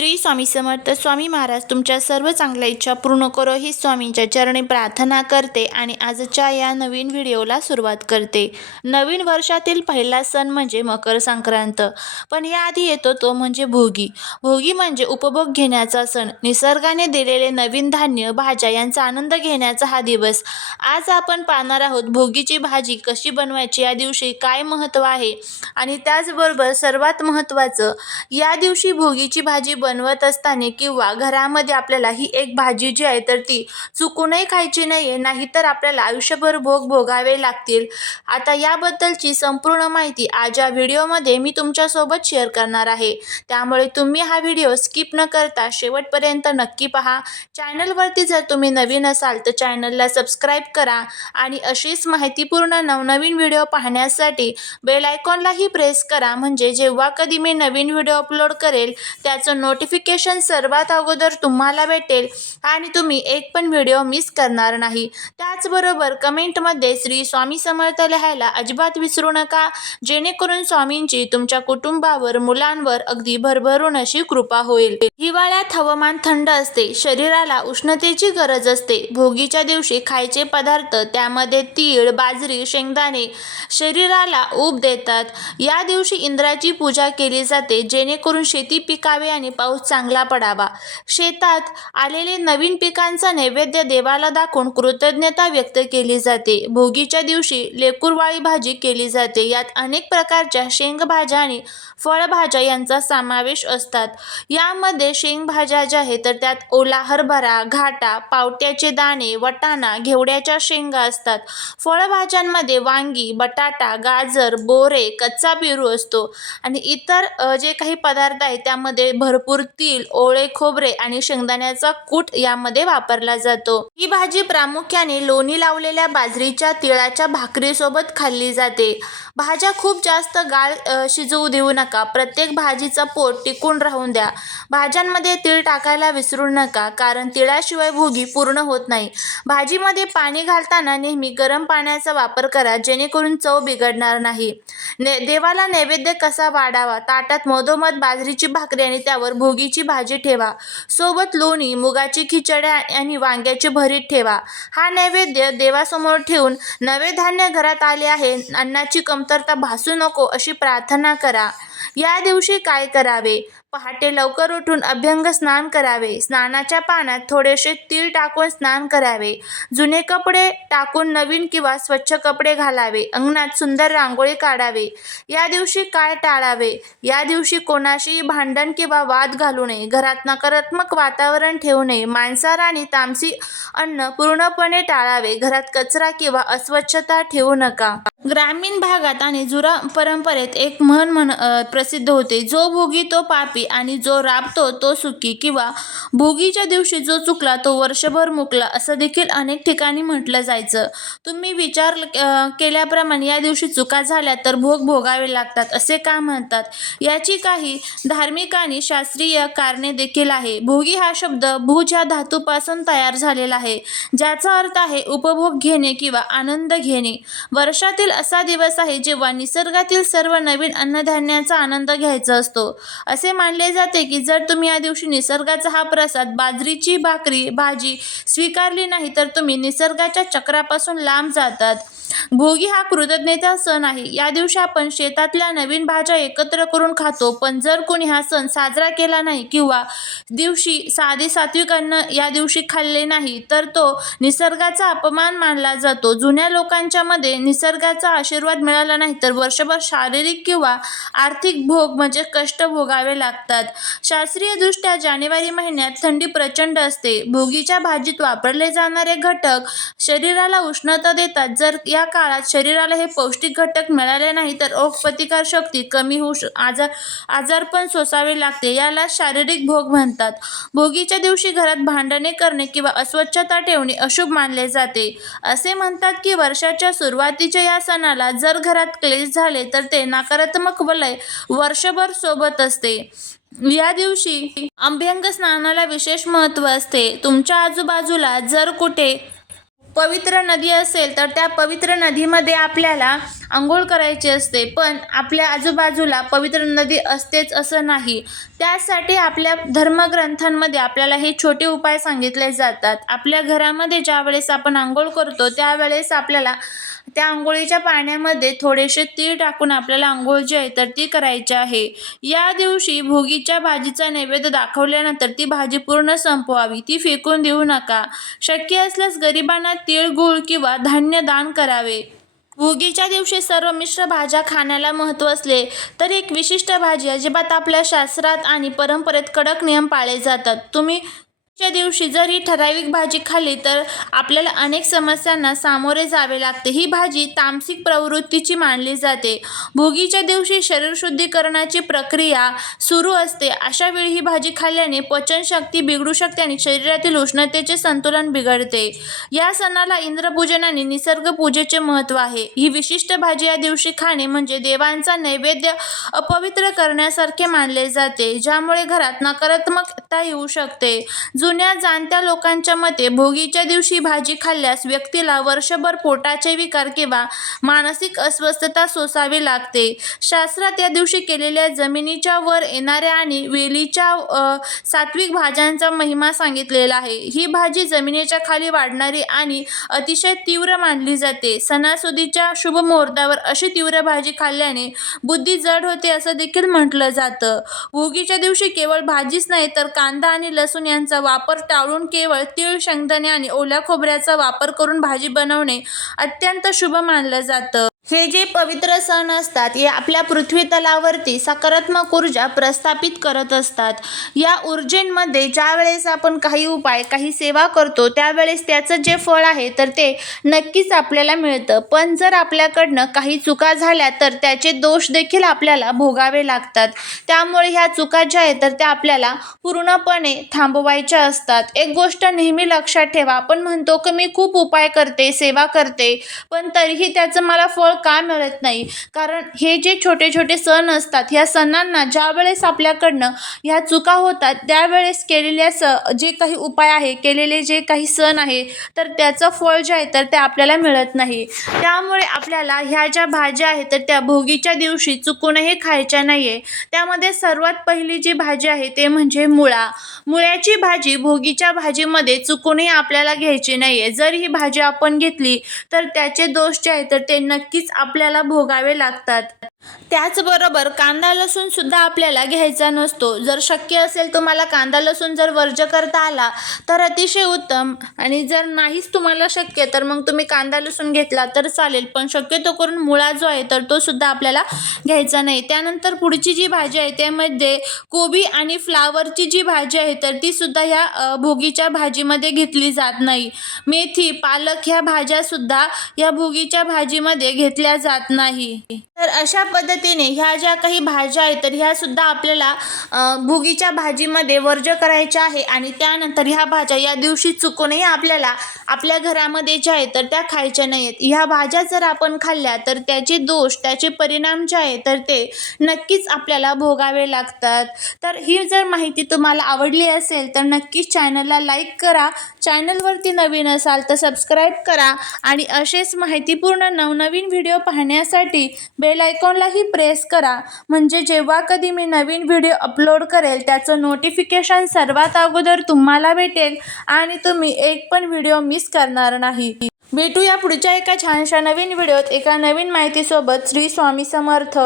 श्री स्वामी समर्थ. स्वामी महाराज तुमच्या सर्व चांगल्या इच्छा पूर्ण करो ही स्वामींच्या चरणी प्रार्थना करते आणि आजच्या या नवीन व्हिडिओला सुरुवात करते. नवीन वर्षातील पहिला सण म्हणजे मकर संक्रांत, पण याआधी येतो तो म्हणजे भोगी. भोगी म्हणजे उपभोग घेण्याचा सण. निसर्गाने दिलेले नवीन धान्य, भाज्या यांचा आनंद घेण्याचा हा दिवस. आज आपण पाहणार आहोत भोगीची भाजी कशी बनवायची, या दिवशी काय महत्त्व आहे आणि त्याचबरोबर सर्वात महत्त्वाचं, या दिवशी भोगीची भाजी बनवत असताना किंवा घरामध्ये आपल्याला ही एक भाजी जी आहे तर ती चुकूनही खायची नाही, नाहीतर आपल्याला आयुष्यभर भोग भोगावे लागतील. आता याबद्दलची संपूर्ण माहिती आज या व्हिडिओमध्ये मी तुमच्यासोबत शेअर करणार आहे, त्यामुळे तुम्ही हा व्हिडिओ स्किप न करता शेवटपर्यंत नक्की पहा. चॅनलवरती जर तुम्ही नवीन असाल तर चॅनलला सबस्क्राईब करा आणि अशीच माहितीपूर्ण नवनवीन व्हिडिओ पाहण्यासाठी बेल आयकॉनलाही प्रेस करा, म्हणजे जेव्हा कधी मी नवीन व्हिडिओ अपलोड करेल त्याचं नोटिफिकेशन सर्वात अगोदर तुम्हाला भेटेल आणि तुम्ही एक पण व्हिडिओ मिस करणार नाही. त्याचबरोबर कमेंटमध्ये श्री स्वामी समर्थ लिहायला अजिबात विसरू नका, जेणेकरून स्वामींची तुमच्या कुटुंबावर, मुलांवर अगदी भरभरून अशी कृपा होईल. हिवाळ्यात हवामान थंड असते, शरीराला उष्णतेची गरज असते. भोगीच्या दिवशी खायचे पदार्थ, त्यामध्ये तीळ, बाजरी, शेंगदाणे शरीराला ऊब देतात. या दिवशी इंद्राची पूजा केली जाते, जेणेकरून शेती पिकावे आणि पाऊस चांगला पडावा. शेतात आलेले नवीन पिकांचा नैवेद्य देवाला दाखवून कृतज्ञता व्यक्त केली जाते. भोगीच्या दिवशी लेकुरवाळी भाजी केली जाते. यात अनेक प्रकारच्या शेंगभाज्या आणि फळभाज्या यांचा समावेश असतात. यामध्ये शेंगभाज्या ज्या आहेत तर त्यात ओला हरभरा, घाटा, पावट्याचे दाणे, वटाणा, घेवड्याच्या शेंगा असतात. फळभाज्यांमध्ये वांगी, बटाटा, गाजर, बोरे, कच्चा पेरू असतो आणि इतर जे काही पदार्थ आहेत त्यामध्ये भरपूर तीळ, ओळे खोबरे आणि शेंगदाण्याचा कूट यामध्ये वापरला जातो. ही भाजी प्रामुख्याने लोणी लावलेल्या बाजरीच्या तिळाच्या भाकरीसोबत खाल्ली जाते. भाज्या खूप जास्त गाळ शिजवू देऊ नका. प्रत्येक भाजीचा पोट टिकून राहून द्या. भाज्यांमध्ये तीळ टाकायला विसरू नका, कारण तिळाशिवाय भोगी पूर्ण होत नाही. भाजीमध्ये पाणी घालताना नेहमी गरम पाण्याचा वापर करा, जेणेकरून चव बिघडणार नाही. देवाला नैवेद्य कसा वाढावा? ताटात मधोमध बाजरीची भाकरी आणि त्यावर भोगीची भाजी ठेवा. सोबत लोणी, मुगाची खिचडी आणि वांग्याचे भरीत ठेवा. हा नैवेद्य देवासमोर ठेवून नवे धान्य घरात आले आहे, अन्नाची कमतरता भासू नको अशी प्रार्थना करा. या दिवशी काय करावे? पहाटे लवकर उठून अभ्यंग स्नान करावे. स्नानाच्या पाण्यात थोडेसे तीळ टाकून स्नान करावे. जुने कपडे टाकून नवीन किंवा स्वच्छ कपडे घालावे. अंगणात सुंदर रांगोळी काढावे. या दिवशी काय टाळावे? या दिवशी कोणाशीही भांडण किंवा वाद घालू नये. घरात नकारात्मक वातावरण ठेवू नये. मांसाहार आणि तामसी अन्न पूर्णपणे टाळावे. घरात कचरा किंवा अस्वच्छता ठेवू नका. ग्रामीण भागात आणि जुरा परंपरेत एक म्हण प्रसिद्ध होते, जो भोगी तो पापी आणि जो राबतो तो सुखी, किंवा भोगीच्या दिवशी जो चुकला तो वर्षभर मुकला, असं देखील अनेक ठिकाणी म्हटलं जायचं. तुम्ही विचार केल्याप्रमाणे या दिवशी चुका झाल्या तर भोग भोगावे लागतात असे का म्हणतात? याची काही धार्मिक आणि शास्त्रीय कारणे देखील आहे. भोगी हा शब्द भुज या धातूपासून तयार झालेला आहे, ज्याचा अर्थ आहे उपभोग घेणे किंवा आनंद घेणे. वर्षातील असा दिवस आहे जेव्हा निसर्गातील सर्व नवीन अन्नधान्याचा आनंद घ्यायचा असतो. असे मानले जाते की जर तुम्ही या दिवशी निसर्गाचा हा प्रसाद, बाजरीची भाजी स्वीकारली नाही तर तुम्ही निसर्गाच्या चक्रापासून लांब जातात. भोगी हा कृतज्ञता सण आहे. या दिवशी आपण शेतातल्या नवीन भाज्या एकत्र करून खातो, पण जर कोणी हा सण साजरा केला नाही किंवा दिवशी साधे सात्विक अन्न या दिवशी खाल्ले नाही तर तो निसर्गाचा अपमान मानला जातो. जुन्या लोकांच्या मध्ये निसर्गाचा आशीर्वाद मिळाला नाही तर वर्षभर शारीरिक किंवा आर्थिक भोग म्हणजे कष्ट भोगावे लागतात. शास्त्रीयदृष्ट्या जानेवारी महिन्यात थंडी प्रचंड असते. भोगीच्या भाजीत वापरले जाणारे घटक शरीराला उष्णता देतात. जर या काळात शरीराला हे पौष्टिक घटक मिळाले नाही तर रोगप्रतिकार शक्ती कमी होऊ आजारपण सोसावे लागते. याला शारीरिक भोग म्हणतात. भोगीच्या दिवशी घरात भांडणे करणे किंवा अस्वच्छता ठेवणे अशुभ मानले जाते. असे म्हणतात की वर्षाच्या सुरुवातीच्या या सणाला जर घरात क्लेश झाले तर ते नकारात्मक वलय वर्षभर सोबत असते. या दिवशी अभ्यंग स्नानाला विशेष महत्त्व असते. तुमच्या आजूबाजूला जर कुठे पवित्र नदी असेल तर त्या पवित्र नदीमध्ये आपल्याला अंघोळ करायची असते, पण आपल्या आजूबाजूला पवित्र नदी असतेच असं नाही. त्यासाठी आपल्या धर्मग्रंथांमध्ये आपल्याला हे छोटे उपाय सांगितले जातात. आपल्या घरामध्ये ज्यावेळेस आपण अंघोळ करतो त्यावेळेस आपल्याला त्या अंघोळीच्या पाण्यामध्ये थोडेसे तीळ टाकून आपल्याला अंघोळ जी आहे तर ती करायची आहे. या दिवशी भोगीच्या भाजीचा नैवेद्य दाखवल्यानंतर ती भाजी पूर्ण संपवावी, ती फेकून देऊ नका. शक्य असल्यास गरिबांना तीळ, गूळ किंवा धान्य दान करावे. भोगीच्या दिवशी सर्व मिश्र भाज्या खाण्याला महत्त्व असले तर एक विशिष्ट भाजी अजिबात आपल्या शास्त्रात आणि परंपरेत कडक नियम पाळले जातात. तुम्ही च्या दिवशी जर ही ठराविक भाजी खाल्ली तर आपल्याला अनेक समस्यांना सामोरे जावे लागते. ही भाजी तामसिक प्रवृत्तीची मानली जाते. भोगीच्या दिवशी शरीर शुद्धीकरणाची प्रक्रिया सुरू असते. अशा वेळी ही भाजी खाल्ल्याने पचनशक्ती बिघडू शकते आणि शरीरातील उष्णतेचे संतुलन बिघडते. या सणाला इंद्रपूजन आणि निसर्ग पूजेचे महत्त्व आहे. ही विशिष्ट भाजी या दिवशी खाणे म्हणजे देवांचा नैवेद्य अपवित्र करण्यासारखे मानले जाते, ज्यामुळे घरात नकारात्मकता येऊ शकते. जुन्या जाणत्या लोकांच्या मते भोगीच्या दिवशी भाजी खाल्ल्यास व्यक्तीला वर्षभर पोटाचे विकार किंवा मानसिक अस्वस्थता सोसावी लागते. शास्त्रात या दिवशी केलेल्या जमिनीच्या वर येणाऱ्या आणि वेलीच्या सात्विक भाज्यांचा महिमा सांगितलेला आहे. ही भाजी जमिनीच्या खाली वाढणारी आणि अतिशय तीव्र मानली जाते. सणासुदीच्या शुभ मुहूर्तावर अशी तीव्र भाजी खाल्ल्याने बुद्धी जड होते असं देखील म्हटलं जातं. भोगीच्या दिवशी केवळ भाजीच नाही तर कांदा आणि लसूण यांचा वापर टाळून केवळ तीळ, शेंगदाणे आणि ओल्या खोबऱ्याचा वापर करून भाजी बनवणे अत्यंत शुभ मानलं जातं. हे जे पवित्र सण असतात हे आपल्या पृथ्वी तलावरती सकारात्मक ऊर्जा प्रस्थापित करत असतात. या ऊर्जेमध्ये ज्यावेळेस आपण काही उपाय, काही सेवा करतो त्यावेळेस त्याचं जे फळ आहे तर ते नक्कीच आपल्याला मिळतं. पण जर आपल्याकडनं काही चुका झाल्या तर त्याचे दोष देखील आपल्याला भोगावे लागतात. त्यामुळे ह्या चुका ज्या आहेत तर त्या आपल्याला पूर्णपणे थांबवायच्या असतात. एक गोष्ट नेहमी लक्षात ठेवा, आपण म्हणतो की मी खूप उपाय करते, सेवा करते, पण तरीही त्याचं मला फळ का मिळत नाही. कारण हे जे छोटे छोटे सण असतात ह्या सणांना ज्यावेळेस आपल्याकडनं ह्या चुका होतात त्यावेळेस केलेल्या जे काही उपाय आहे, केलेले जे काही सण आहे तर त्याचं फळ जे आहे तर ते आपल्याला मिळत नाही. त्यामुळे आपल्याला ह्या ज्या भाज्या आहेत तर त्या भोगीच्या दिवशी चुकूनही खायच्या नाही आहे. त्यामध्ये सर्वात पहिली जी भाजी आहे ते म्हणजे मुळा. मुळ्याची भाजी भोगीच्या भाजीमध्ये चुकूनही आपल्याला घ्यायची नाही आहे. जर ही भाजी आपण घेतली तर त्याचे दोष जे आहेत तर ते नक्कीच आपल्याला भोगावे लागतात. त्याचबरोबर कांदा लसूण सुद्धा आपल्याला घ्यायचा नसतो. जर शक्य असेल तुम्हाला कांदा लसूण जर वर्ज्य करता आला तर अतिशय उत्तम, आणि जर नाहीच तुम्हाला शक्य तर मग तुम्ही कांदा लसूण घेतला तर चालेल, पण शक्यतो करून मुळा जो आहे तर तो सुद्धा आपल्याला घ्यायचा नाही. त्यानंतर पुढची जी भाजी आहे त्यामध्ये कोबी आणि फ्लावरची जी भाजी आहे तर ती सुद्धा ह्या भोगीच्या भाजीमध्ये घेतली जात नाही. मेथी, पालक ह्या भाज्या सुद्धा या भोगीच्या भाजीमध्ये घेतल्या जात नाही. तर अशा पद्धतीने ह्या ज्या काही भाज्या आहेत तर ह्या सुद्धा आपल्याला भोगीच्या भाजीमध्ये वर्ज्य करायच्या आहे. आणि त्यानंतर ह्या भाज्या या दिवशी चुकूनही आपल्याला आपल्या घरामध्ये ज्या आहेत तर त्या खायच्या नाही आहेत. ह्या भाज्या जर आपण खाल्ल्या तर त्याचे दोष, त्याचे परिणाम जे आहेत तर ते नक्कीच आपल्याला भोगावे लागतात. तर ही जर माहिती तुम्हाला आवडली असेल तर नक्कीच चॅनलला लाईक करा. चॅनलवरती नवीन असाल तर सबस्क्राईब करा आणि असेच माहितीपूर्ण नवनवीन व्हिडिओ पाहण्यासाठी बेल आयकॉनलाही प्रेस करा, म्हणजे जेव्हा कधी मी नवीन व्हिडिओ अपलोड करेल त्याचं नोटिफिकेशन सर्वात अगोदर तुम्हाला भेटेल आणि तुम्ही एक पण व्हिडिओ मिस करणार नाही. भेटूया पुढच्या एका छानशा नवीन व्हिडिओत एका नवीन माहितीसोबत. श्री स्वामी समर्थ.